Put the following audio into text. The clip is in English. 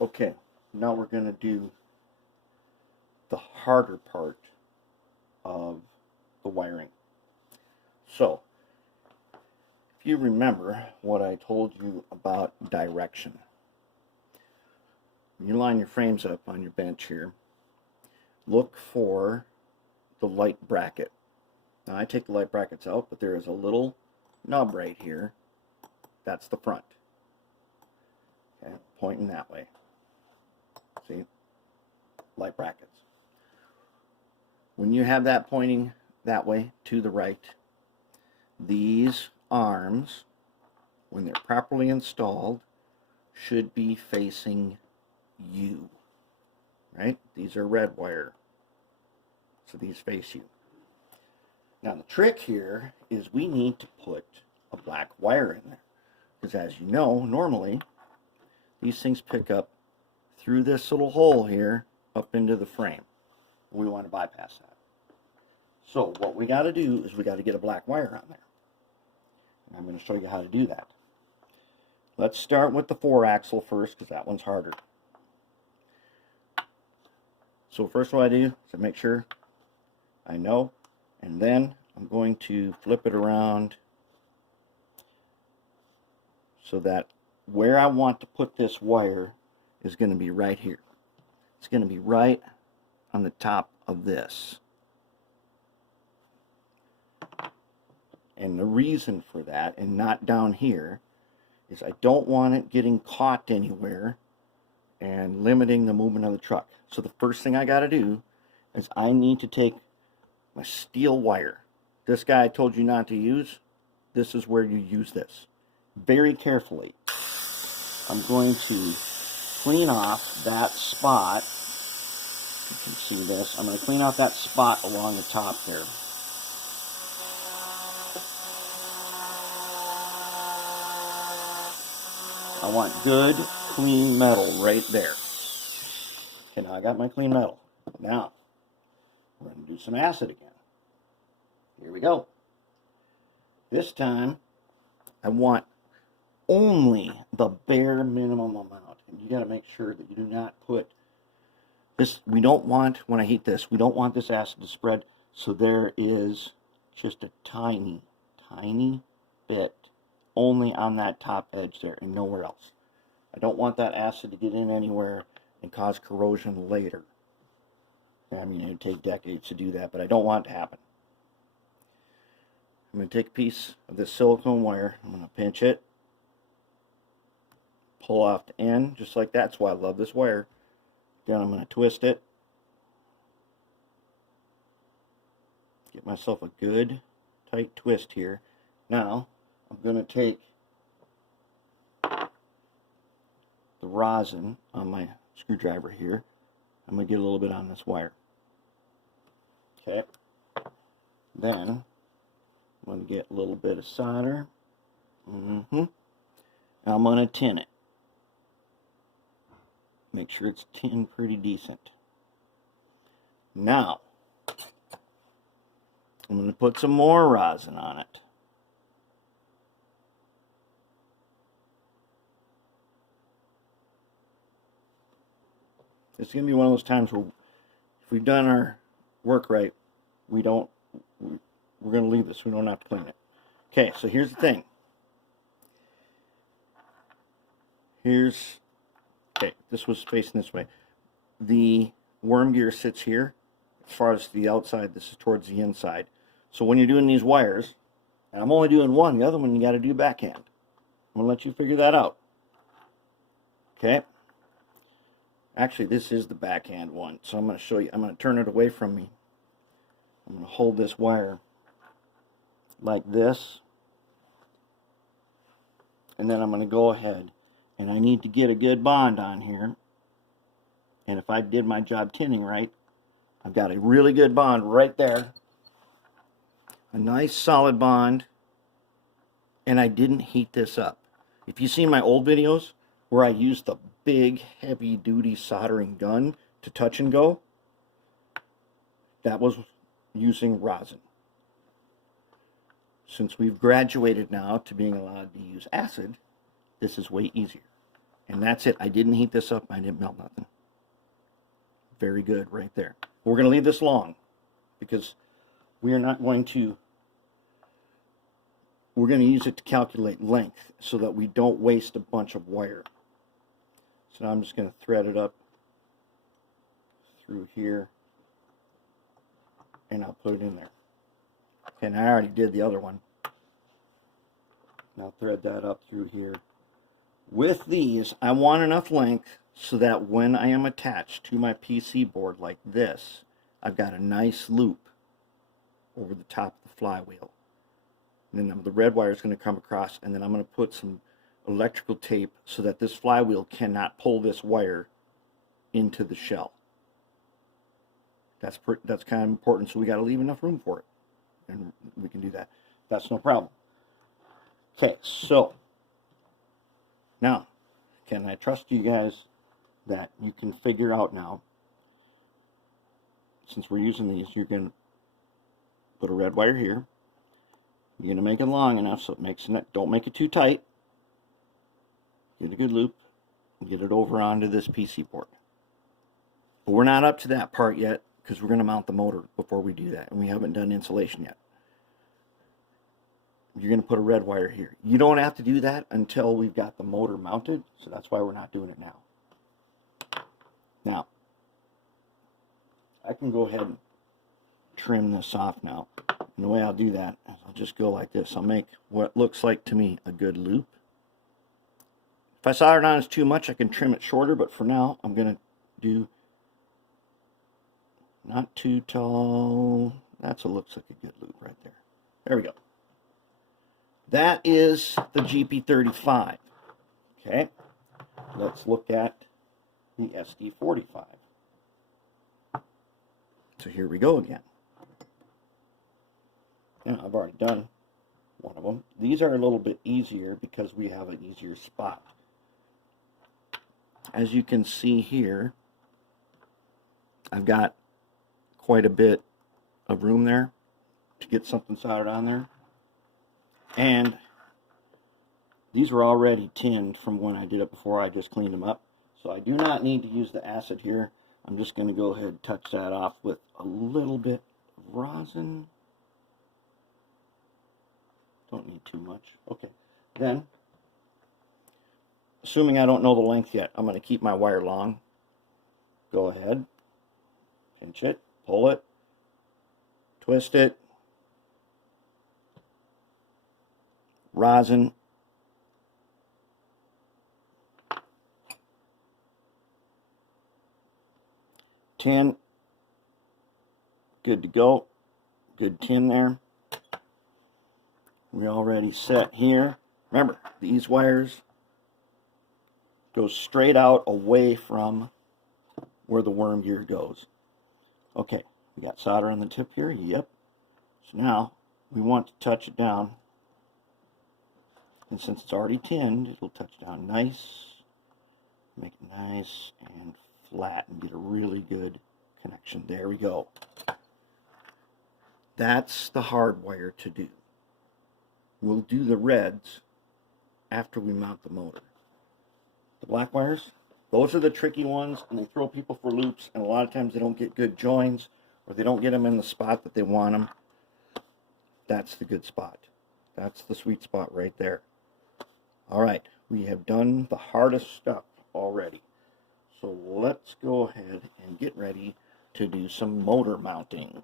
Okay, now we're going to do the harder part of the wiring. So, if you remember what I told you about direction, when you line your frames up on your bench here, look for the light bracket. Now I take the light brackets out, but there is a little nub right here. That's the front. Okay, pointing that way. See? Light brackets. When you have that pointing that way to the right, these arms, when they're properly installed, should be facing you. Right? These are red wire. So these face you. Now the trick here is we need to put a black wire in there. Because as you know, normally these things pick up through this little hole here up into the frame. We want to bypass that. So what we got to do is we got to get a black wire on there. And I'm going to show you how to do that. Let's start with the 4-axle first, because that one's harder. So first what I do is I make sure I know, and then I'm going to flip it around so that where I want to put this wire is going to be right here. It's going to be right on the top of this. And the reason for that, and not down here, is I don't want it getting caught anywhere and limiting the movement of the truck. So the first thing I got to do is I need to take my steel wire. This guy I told you not to use, this is where you use this. Very carefully. I'm going to clean off that spot. You can see this. I'm going to clean off that spot along the top there. I want good, clean metal right there. Okay, now I got my clean metal. Now, we're going to do some acid again. Here we go. This time, I want only the bare minimum amount. And you got to make sure that you do not put this. We don't want, when I heat this, we don't want this acid to spread. So there is just a tiny, tiny bit only on that top edge there and nowhere else. I don't want that acid to get in anywhere and cause corrosion later. I mean, it would take decades to do that, but I don't want it to happen. I'm going to take a piece of this silicone wire. I'm going to pinch it, pull off the end, just like that. That's why I love this wire. Then I'm going to twist it. Get myself a good, tight twist here. Now, I'm going to take the rosin on my screwdriver here. I'm going to get a little bit on this wire. Okay. Then, I'm going to get a little bit of solder. Now I'm going to tin it. Make sure it's tinned pretty decent. Now, I'm going to put some more rosin on it. It's going to be one of those times where if we've done our work right, we're going to leave this. We don't have to clean it. Okay, so here's the thing. Okay, this was facing this way. The worm gear sits here. As far as the outside, this is towards the inside. So when you're doing these wires, and I'm only doing one, the other one you got to do backhand. I'm going to let you figure that out. Okay. Actually, this is the backhand one. So I'm going to show you. I'm going to turn it away from me. I'm going to hold this wire like this. And then I'm going to go ahead. And I need to get a good bond on here. And if I did my job tinning right, I've got a really good bond right there. A nice solid bond. And I didn't heat this up. If you've seen my old videos where I used the big heavy duty soldering gun to touch and go, that was using rosin. Since we've graduated now to being allowed to use acid, this is way easier. And that's it. I didn't heat this up. I didn't melt nothing. Very good right there. We're going to leave this long because we are not going to, we're going to use it to calculate length so that we don't waste a bunch of wire. So now I'm just going to thread it up through here and I'll put it in there. And I already did the other one. Now thread that up through here. With these, I want enough length so that when I am attached to my PC board like this, I've got a nice loop over the top of the flywheel. And then the red wire is going to come across, and then I'm going to put some electrical tape so that this flywheel cannot pull this wire into the shell. That's kind of important, so we got to leave enough room for it. And we can do that. That's no problem. Okay, so now, can I trust you guys that you can figure out now, since we're using these, you're going to put a red wire here. You're going to make it long enough so it makes it, don't make it too tight. Get a good loop and get it over onto this PC board. But we're not up to that part yet because we're going to mount the motor before we do that, and we haven't done insulation yet. You're going to put a red wire here. You don't have to do that until we've got the motor mounted, so that's why we're not doing it now. Now, I can go ahead and trim this off now. And the way I'll do that is I'll just go like this. I'll make what looks like to me a good loop. If I solder it on as too much, I can trim it shorter, but for now, I'm going to do not too tall. That's what looks like a good loop right there. There we go. That is the GP35. Okay, let's look at the SD45. So here we go again. Now, I've already done one of them. These are a little bit easier because we have an easier spot. As you can see here, I've got quite a bit of room there to get something soldered on there. And these were already tinned from when I did it before. I just cleaned them up. So I do not need to use the acid here. I'm just going to go ahead and touch that off with a little bit of rosin. Don't need too much. Okay. Then, assuming I don't know the length yet, I'm going to keep my wire long. Go ahead. Pinch it. Pull it. Twist it. Rosin. Tin. Good to go. Good tin there. We're already set here. Remember, these wires go straight out away from where the worm gear goes. Okay, we got solder on the tip here. Yep. So now we want to touch it down. And since it's already tinned, it'll touch down nice, make it nice and flat and get a really good connection. There we go. That's the hard wire to do. We'll do the reds after we mount the motor. The black wires, those are the tricky ones, and they throw people for loops, and a lot of times they don't get good joins, or they don't get them in the spot that they want them. That's the good spot. That's the sweet spot right there. All right, we have done the hardest stuff already. So let's go ahead and get ready to do some motor mounting.